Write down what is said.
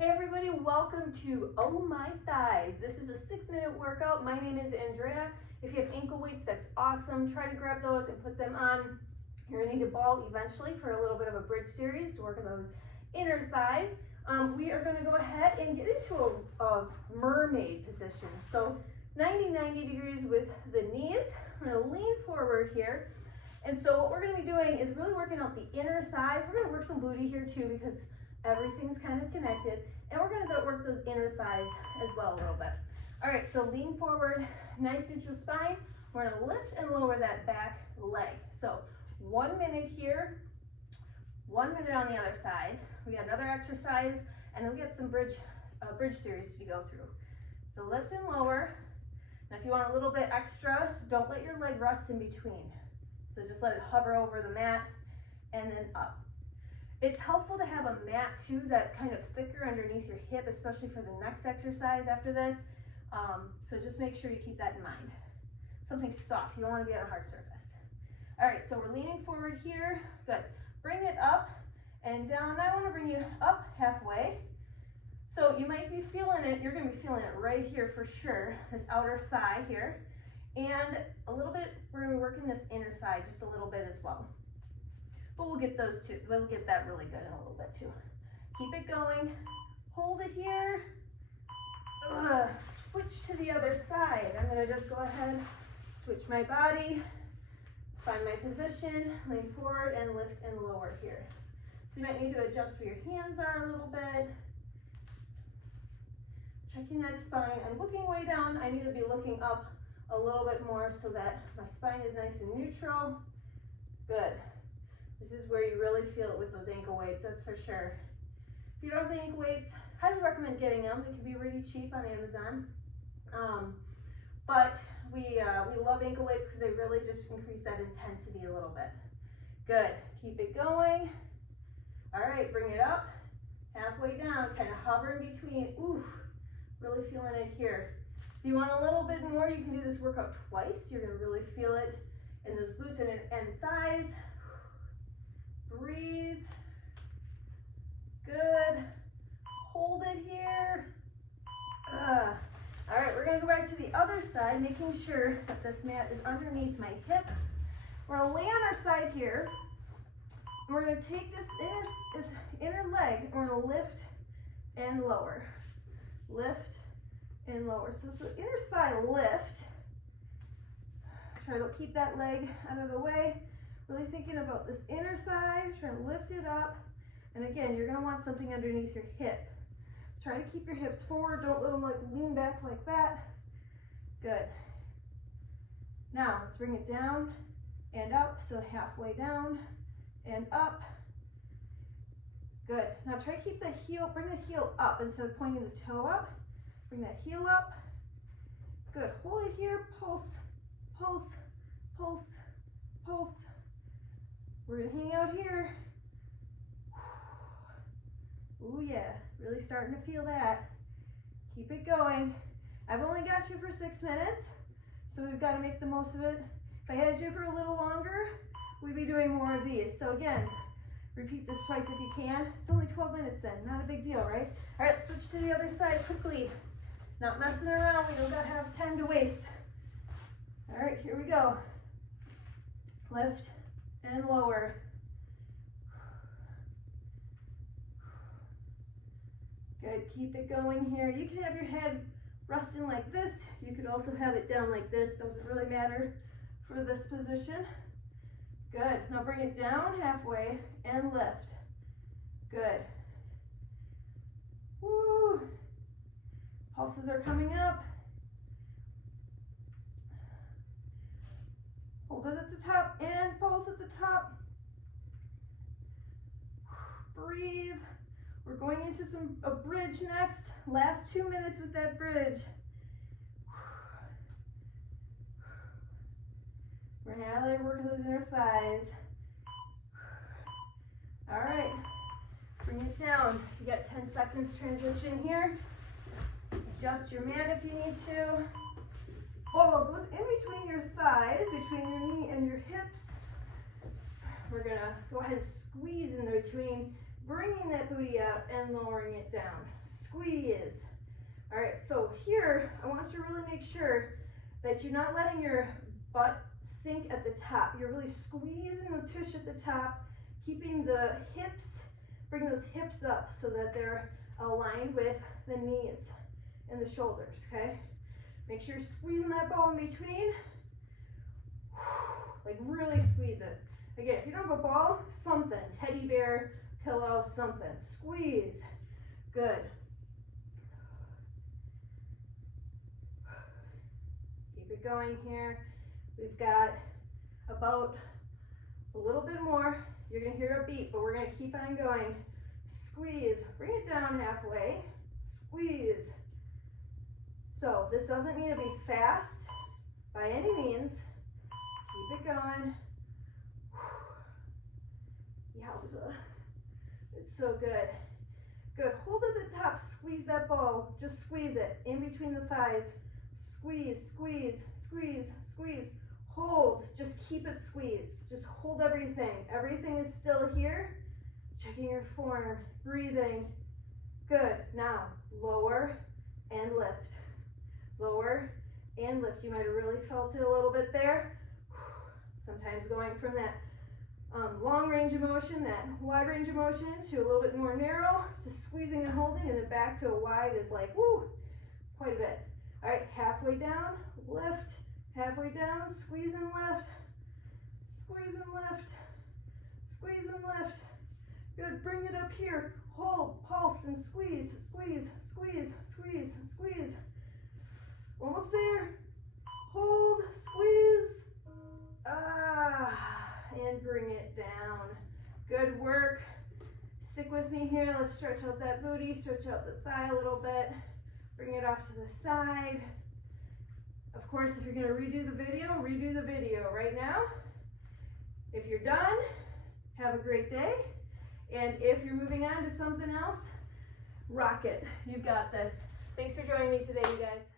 Hey everybody, welcome to Oh My Thighs. This is a 6-minute workout. My name is Andrea. If you have ankle weights, that's awesome. Try to grab those and put them on. You're gonna need a ball eventually for a little bit of a bridge series to work on those inner thighs. We are gonna go ahead and get into a mermaid position. So 90 degrees with the knees. We're gonna lean forward here. And so what we're gonna be doing is really working out the inner thighs. We're gonna work some booty here too because everything's kind of connected. And we're gonna work those inner thighs as well a little bit. All right, so lean forward, nice neutral spine. We're gonna lift and lower that back leg. So 1 minute here, 1 minute on the other side. We got another exercise, and then we got some bridge series to go through. So lift and lower. Now if you want a little bit extra, don't let your leg rest in between. So just let it hover over the mat and then up. It's helpful to have a mat too that's kind of thicker underneath your hip, especially for the next exercise after this. So just make sure you keep that in mind. Something soft, you don't want to be on a hard surface. All right, so we're leaning forward here. Good. Bring it up and down. Now I want to bring you up halfway. So you might be feeling it, you're going to be feeling it right here for sure, this outer thigh here. And a little bit, we're going to be working this inner thigh just a little bit as well. But we'll get those two, we'll get that really good in a little bit too. Keep it going, hold it here. Switch to the other side. I'm going to just go ahead, switch my body, find my position, lean forward and lift and lower here. So you might need to adjust where your hands are a little bit. Checking that spine. I'm looking way down. I need to be looking up a little bit more so that my spine is nice and neutral. Good. This is where you really feel it with those ankle weights, that's for sure. If you don't have the ankle weights, highly recommend getting them. They can be really cheap on Amazon. But we love ankle weights because they really just increase that intensity a little bit. Good, keep it going. All right, bring it up, halfway down, kind of hover in between. Oof, really feeling it here. If you want a little bit more, you can do this workout twice. You're gonna really feel it in those glutes and thighs. Breathe. Good. Hold it here. All right, we're gonna go back to the other side, making sure that this mat is underneath my hip. We're gonna lay on our side here. And we're gonna take this inner leg and we're gonna lift and lower. Lift and lower. So inner thigh lift. Try to keep that leg out of the way. Really thinking about this inner thigh, trying to lift it up. And again, you're gonna want something underneath your hip. Try to keep your hips forward. Don't let them like lean back like that. Good. Now let's bring it down and up. So halfway down and up. Good. Now try to keep the heel, bring the heel up instead of pointing the toe up. Bring that heel up. Good. Hold it here. Pulse, pulse, pulse, pulse. We're gonna hang out here. Ooh yeah, really starting to feel that. Keep it going. I've only got you for 6 minutes, so we've got to make the most of it. If I had you for a little longer, we'd be doing more of these. So again, repeat this twice if you can. It's only 12 minutes then, not a big deal, right? All right, switch to the other side quickly. Not messing around, we don't gotta have time to waste. All right, here we go. Lift and lower. Good, keep it going here. You can have your head resting like this. You could also have it down like this. Doesn't really matter for this position. Good, now bring it down halfway and lift. Good. Woo. Pulses are coming up. Hold it at the top and pulse at the top. Breathe. We're going into a bridge next. Last 2 minutes with that bridge. We're gonna highlight work those inner thighs. All right, bring it down. You got 10 seconds transition here. Adjust your mat if you need to. Oh, goes in between your thighs, between your knee and your hips. We're gonna go ahead and squeeze in between bringing that booty up and lowering it down. Squeeze. All right, so here, I want you to really make sure that you're not letting your butt sink at the top. You're really squeezing the tush at the top, keeping the hips, bring those hips up so that they're aligned with the knees and the shoulders, okay? Make sure you're squeezing that ball in between. Like really squeeze it. Again, if you don't have a ball, something, teddy bear, pillow, something. Squeeze. Good. Keep it going here. We've got about a little bit more. You're gonna hear a beat, but we're gonna keep on going. Squeeze, bring it down halfway. Squeeze. So this doesn't need to be fast by any means. Keep it going. Yowza. It's so good. Good. Hold at the top. Squeeze that ball. Just squeeze it in between the thighs. Squeeze, squeeze, squeeze, squeeze. Hold. Just keep it squeezed. Just hold everything. Everything is still here. Checking your form. Breathing. Good. Now lower and lift. Lower and lift. You might have really felt it a little bit there. Sometimes going from that long range of motion, that wide range of motion, to a little bit more narrow, to squeezing and holding, and then back to a wide is like, woo, quite a bit. All right, halfway down, lift, halfway down, squeeze and lift, squeeze and lift, squeeze and lift. Good, bring it up here, hold, pulse, and squeeze, squeeze, squeeze, squeeze, squeeze. Almost there. Hold, squeeze. And bring it down. Good work. Stick with me here. Let's stretch out that booty, stretch out the thigh a little bit. Bring it off to the side. Of course, if you're going to redo the video right now. If you're done, have a great day. And if you're moving on to something else, rock it. You've got this. Thanks for joining me today, you guys.